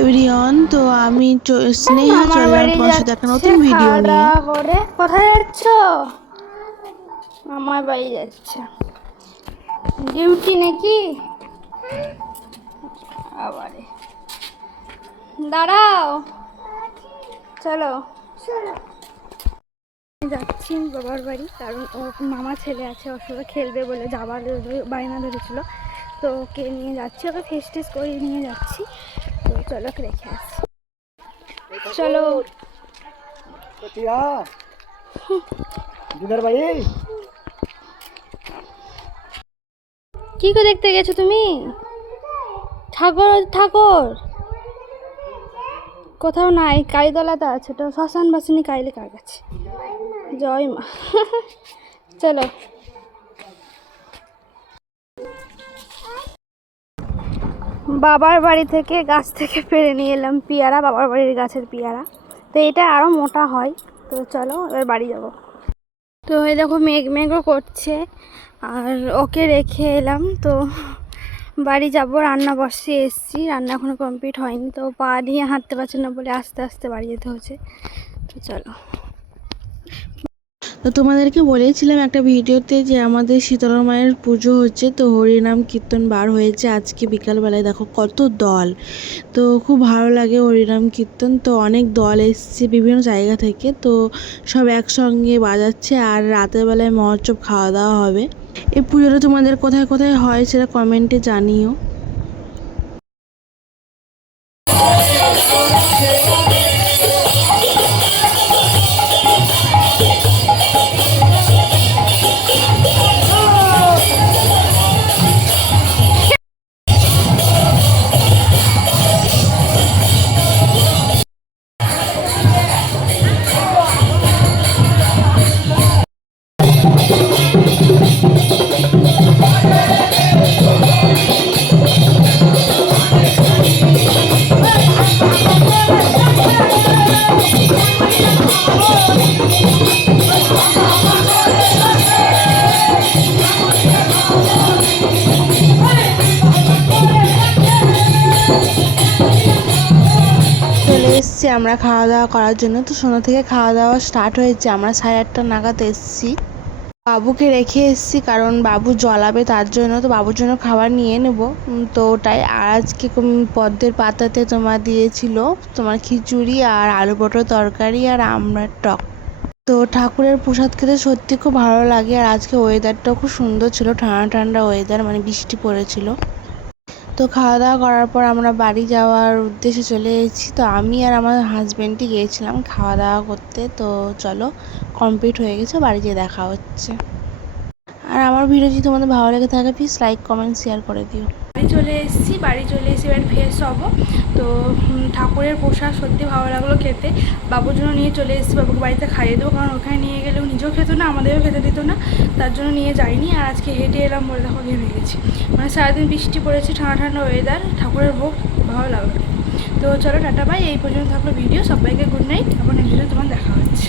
Everyone, তো আমি স্নেহা মামার চললাম বাড়ি তোমার সাথে একটা নতুন যাচ্ছে ভিডিও খাওয়া নিয়ে। দাওয়া করে। কোথায় যাচ্ছ? মামার বাড়ি যাচ্ছে। ডিউটি নাকি? আবারে দাঁড়াও, চলো যাচ্ছি বাবার বাড়ি, কারণ ওর মামা ছেলে আছে, ওর সাথে খেলবে বলে যাবার বায়না ধরেছিল, তো ওকে নিয়ে যাচ্ছি, ওকে ফেস টেস করিয়ে নিয়ে যাচ্ছি। তো চলো ওকে রেখে আসছি, চলো। কি করে দেখতে গেছো তুমি? ঠাকুর ঠাকুর কোথাও নাই, কালীতলাতে আছে, তো শ্মশান বাসিনী কাইলে কার কাছে। জয় মা। চলো। বাবার বাড়ি থেকে গাছ থেকে পেরে নিয়ে এলাম পেয়ারা, বাবার বাড়ির গাছের পেয়ারা। তো এটা আরও মোটা হয়। তো চলো এবার বাড়ি যাব। তো এই দেখো মেঘ মেঘও করছে, আর ওকে রেখে এলাম। তো বাড়ি যাব, রান্না বসিয়ে এসেছি, রান্না এখনও কমপ্লিট হয়নি। তো পা নিয়ে হাঁটতে পারছে না বলে আস্তে আস্তে বাড়ি যেতে হচ্ছে। তো চলো। তো তোমাদেরকে বলেছিলাম একটা ভিডিওতে যে আমাদের শীতলা মায়ের পুজো হচ্ছে, তো হরিনাম কীর্তন বার হয়েছে আজকে বিকালবেলায়। দেখো কত দল, তো খুব ভালো লাগে হরিনাম কীর্তন। তো অনেক দল এসছে বিভিন্ন জায়গা থেকে, তো সব একসঙ্গে বাজাচ্ছে, আর রাতের বেলায় মহোৎসব খাওয়া দাওয়া হবে। এই পুজোটা তোমাদের কোথায় কোথায় হয় সেটা কমেন্টে জানিও। চলে এসেছি আমরা খাওয়া দাওয়া করার জন্য। তো সন্ধ্যা থেকে খাওয়া দাওয়া স্টার্ট হয়েছে, আমরা 8:30 নাগাদ এসেছি। বাবুকে রেখে এসেছি কারণ বাবু জলাবে, তার জন্য। তো বাবুর জন্য খাবার নিয়ে নেব, তো ওটাই। আর আজকে পদ্মের পাতাতে তোমার দিয়েছিল তোমার খিচুড়ি আর আলু পটল তরকারি আর আমড়ার টক। তো ঠাকুরের প্রসাদ খেতে সত্যি খুব ভালো লাগে। আর আজকে ওয়েদারটাও খুব সুন্দর ছিল, ঠান্ডা ঠান্ডা ওয়েদার, মানে বৃষ্টি পড়েছিল। তো খাওয়া দাওয়া করার পর আমরা বাড়ি যাওয়ার উদ্দেশ্যে চলে এসেছি। তো আমি আর আমার হাজব্যান্ডই গিয়েছিলাম খাওয়া দাওয়া করতে। তো চলো, কমপ্লিট হয়ে গেছে, বাড়ি যেয়ে দেখা হচ্ছে। আর আমার ভিডিও যদি তোমাদের ভালো লেগে থাকে প্লিজ লাইক কমেন্ট শেয়ার করে দিও। বাড়ি চলে এসেছি এবার ফ্রেশ হবো। তো ঠাকুরের প্রসাদ সত্যি ভালো লাগলো খেতে। বাবুর জন্য নিয়ে চলে এসেছি, বাবুকে বাড়িতে খাইয়ে দেবো, কারণ ওখানে নিয়ে গেলেও নিজেও খেত না, আমাদেরও খেতে দিত না, তার জন্য নিয়ে যাইনি। আর আজকে হেঁটে এলাম বলে দেখো ঘেমে গেছি, মানে সারাদিন বৃষ্টি পড়েছে, ঠান্ডা ঠান্ডা ওয়েদার, ঠাকুরের ভোগ ভালো লাগলো। তো চলো টাটা বাই, এই পর্যন্ত থাকলো ভিডিও। সবাইকে গুড নাইট, আবার নেক্সট ভিডিও তোমার দেখা হচ্ছে।